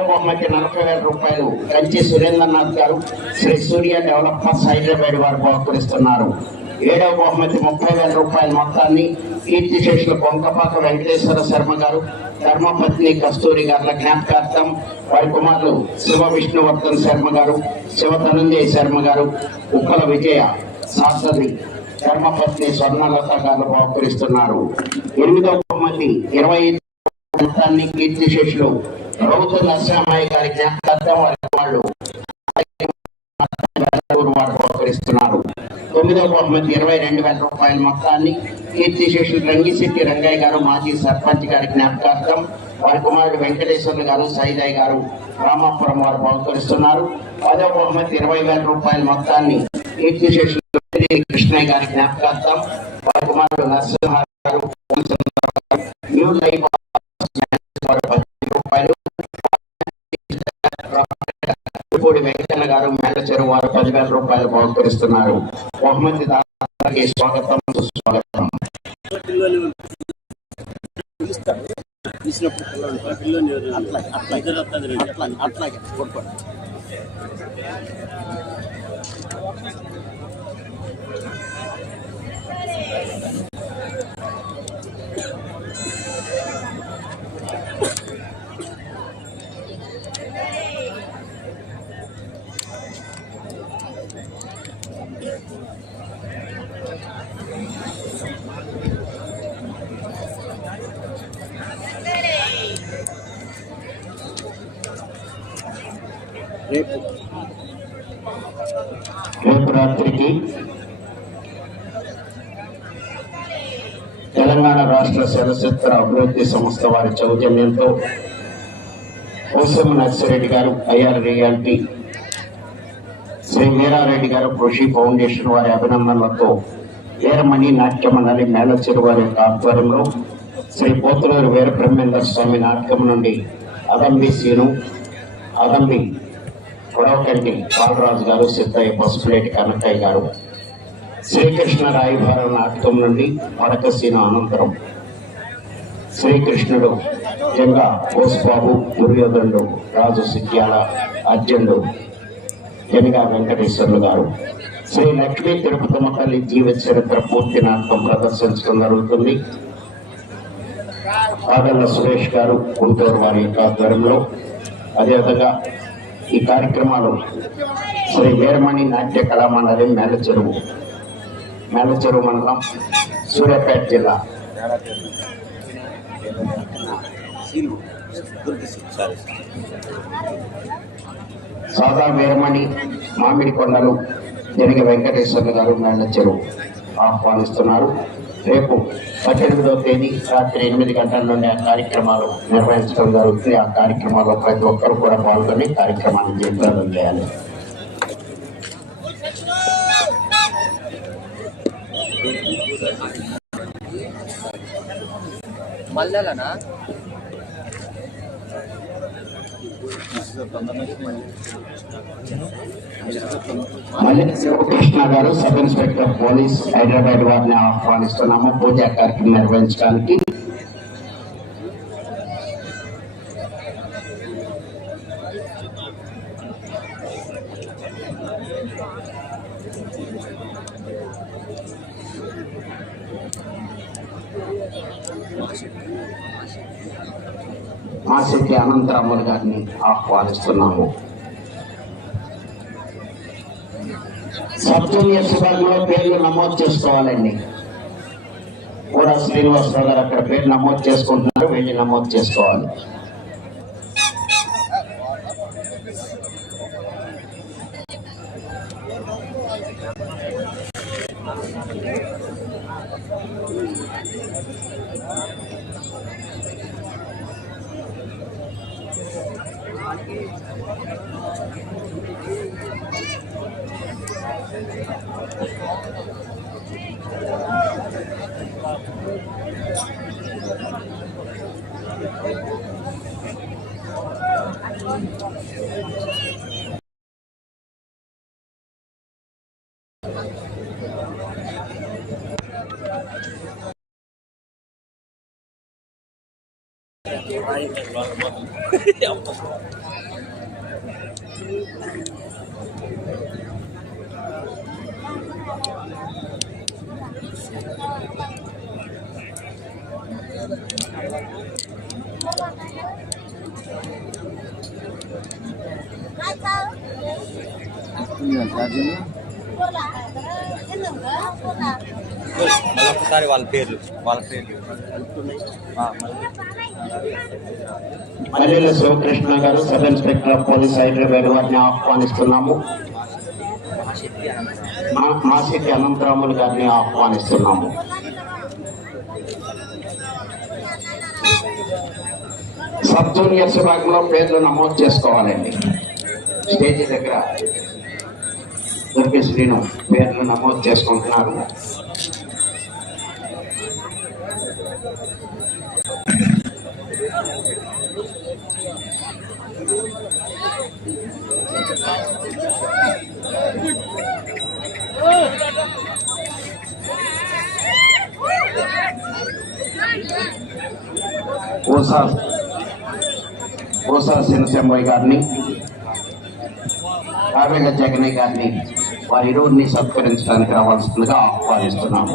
ఆరవ బహుమతి నలభై వేల రూపాయలు కంచి సురేంద్రనాథ్ గారు శ్రీ సూర్య డెవలపర్స్ హైదరాబాద్ వారు బహుకరిస్తున్నారు. ఏడవ బహుమతి ముప్పై వేల రూపాయల మొత్తాన్ని కీర్తిశేషులు కొంకపాక వెంకటేశ్వర శర్మ గారు ధర్మపత్ని కస్తూరి గారుల జ్ఞాపకార్థం వారి కుమారులు శివ విష్ణువర్ధన్ శర్మ గారు శివ ధనంజయ శర్మ గారు ఉప్పల విజయ శాస్త్రి ధర్మపత్ని స్వర్ణలత గారు బహుకరిస్తున్నారు. ఎనిమిదవ బహుమతి ఇరవై మొత్తాన్ని కీర్తిశేషులు ప్రభుత్వం నరసింహయ్య గారి జ్ఞాపకార్థం వారి వాళ్ళు వారు బహుకరిస్తున్నారు తొమ్మిదవ బహుమతి ఇరవై రెండు వేల రూపాయల మొత్తాన్ని కీర్తిశేషులు రంగిశెట్టి రంగయ్య గారు మాజీ సర్పంచ్ గారి జ్ఞాపకార్థం వారి కుమారుడు వెంకటేశ్వర్లు గారు సైదయ్య గారు రామాపురం వారు బహుకరిస్తున్నారు. పదవ బహుమతి ఇరవై వేల రూపాయల మొత్తాన్ని కీర్తిశేషులు కృష్ణయ్య గారి జ్ఞాపకార్థం వారి కుమారుడు నరసింహ గారు న్యూ లైఫ్ వారు వారు పదివేల రూపాయలు బహుకరిస్తున్నారు. బహుమతి దాతకి స్వాగతం సుస్వాగతం. పిల్లలు అట్లా అట్లా అట్లా అట్లాగే రేపు రేపు రాత్రికి తెలంగాణ రాష్ట్ర చలచిత్ర అభివృద్ధి సంస్థ వారి చౌజన్యంతో కోసం నర్సిరెడ్డి గారు ఐఆర్ రియాలిటీ శ్రీ వీరారెడ్డి గారు కృషి ఫౌండేషన్ వారి అభినందనలతో వీరమణి నాట్య మండలి మేళచెరు వారి యొక్క ఆధ్వర్యంలో శ్రీ పోతులూరు వీరబ్రహ్మేంద్ర స్వామి నాటకం నుండి అదంబి సీను అదంబి పొడవకంటి బాలరాజు గారు సిద్ధయ్య పసుపులేటి కనకయ్య గారు శ్రీకృష్ణ రాయభారం నాటకం నుండి మరకసీన అనంతరం శ్రీకృష్ణుడు జంగా బోస్బాబు దుర్యోధనుడు రాజు సిద్ధ్యాల అర్జునుడు జనగా వెంకటేశ్వర్లు గారు. శ్రీ లక్ష్మీ తిరుపతమ్మ తల్లి జీవిత చరిత్ర పూర్తి నాటకం ప్రదర్శించడం జరుగుతుంది. ఆదల్ల సురేష్ గారు గుంటూరు వారి యొక్క ఆధ్వర్యంలో. అదేవిధంగా ఈ కార్యక్రమాలు. శ్రీ వీరమణి నాట్య కళామండలి మేల చెరువు. మేల చెరువు మండలం సూర్యాపేట జిల్లా. సాదా వీరమణి మామిడి కొండలు జరిగే వెంకటేశ్వర్లు గారు మేళ్ళ చెరువు ఆహ్వానిస్తున్నారు. రేపు పద్దెనిమిదవ తేదీ రాత్రి ఎనిమిది గంటల నుండి ఆ కార్యక్రమాలు నిర్వహించడం జరుగుతుంది. ఆ కార్యక్రమాల్లో ప్రతి ఒక్కరు కూడా పాల్గొని కార్యక్రమాన్ని జయప్రదం చేయాలి. మల్లెలనా? మళ్ళీ Sivakrishna garu sub inspector police Hyderabad వారిని ఆహ్వానిస్తున్నాము. పూజా కార్యక్రమం నిర్వహించడానికి. మా శక్తి అనంతరాములు గారిని ఆహ్వానిస్తున్నాము. సబ్జూనియర్ విభాగంలో పేర్లు నమోదు చేసుకోవాలండి. కూడా శ్రీనివాసరావు గారు అక్కడ పేరు నమోదు చేసుకుంటున్నారు వెళ్ళి నమోదు చేసుకోవాలి. Ay, me lo మళ్ళొకసారి వాళ్ళ పేర్లు వాళ్ళ పేర్లు. Mallela Sivakrishna garu sub inspector of police Hyderabad వారిని ఆహ్వానిస్తున్నాము. మహాశక్తి మాసిటి అనంతరాములు గారిని ఆహ్వానిస్తున్నాము. సబ్ జూనియర్స్ విభాగంలో పేర్లు నమోదు చేసుకోవాలండి. స్టేజ్ దగ్గర దుర్గి శ్రీను పేర్లు నమోదు చేసుకుంటున్నారు. ఓసా ఓసా శివశంభయ్ గారిని ఆవేగ జగన్ గారిని వారి ఇరువురిని సత్కరించడానికి రావాల్సిందిగా ఆహ్వానిస్తున్నాము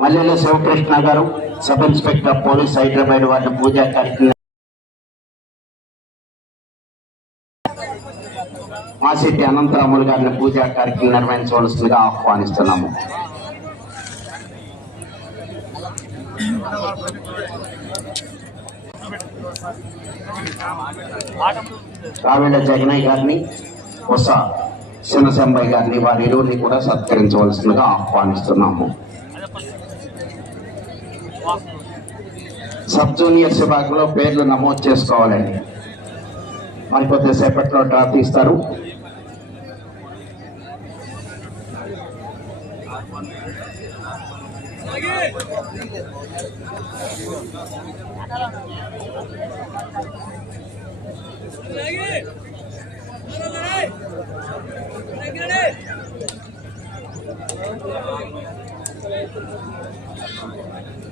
మల్లెల Sivakrishna garu sub inspector police Hyderabad వారి పూజా కార్యక్రమం. మాసిటి అనంతరాములు గారిని పూజా కార్యక్రమం నిర్వహించవలసిందిగా ఆహ్వానిస్తున్నాము. రావేళ జగనయ్య గారిని ಹೊಸ శివశంబయ్య గారిని వారి ఇరువురిని కూడా సత్కరించవలసిందిగా ఆహ్వానిస్తున్నాము. సబ్ జూనియర్స్ విభాగంలో పేర్లు నమోదు చేసుకోవాలండి మరి కొద్దిసేపట్లో డ్రా తీస్తారు.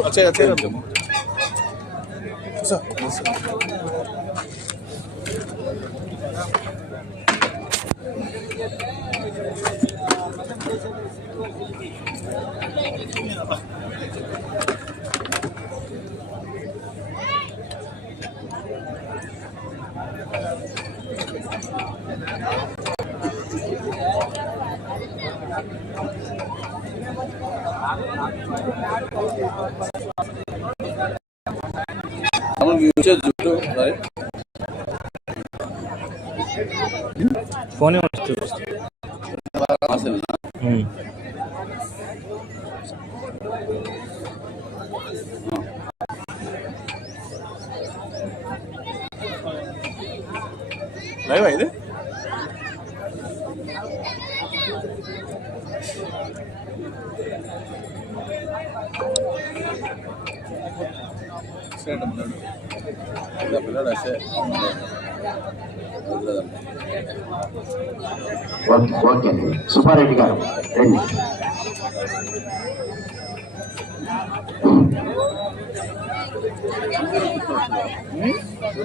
వచ్చే తమ్ముడు ఫోనే వస్తుంది పిల్లడు వస్తే ఓకే ఓకే అండి. సుబ్బారెడ్డి గారు రండి.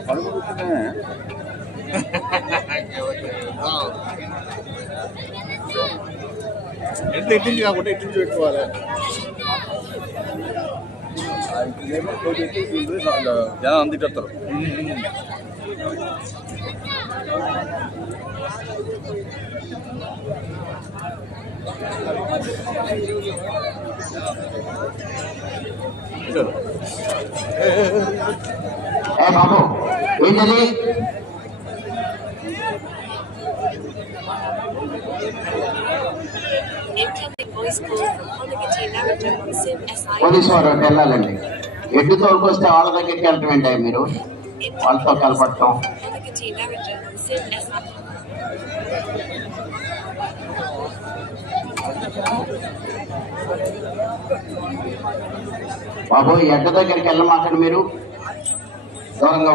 పడుకుంటున్నా ఎంత ఎట్టించి కాకుండా ఎట్టించి పెట్టుకోవాలి? జనం అందిస్తారు ఏ బాబు ఏంటది Incoming voice పోలీసు వారు వెళ్ళాలండి ఎడ్డు తోలుకొస్తే వాళ్ళ దగ్గరికి వెళ్ళటం ఏంటి మీరు? వాళ్ళతో SI. బాబు ఎడ్డ దగ్గరికి వెళ్ళమాకండి మీరు. దూరంగా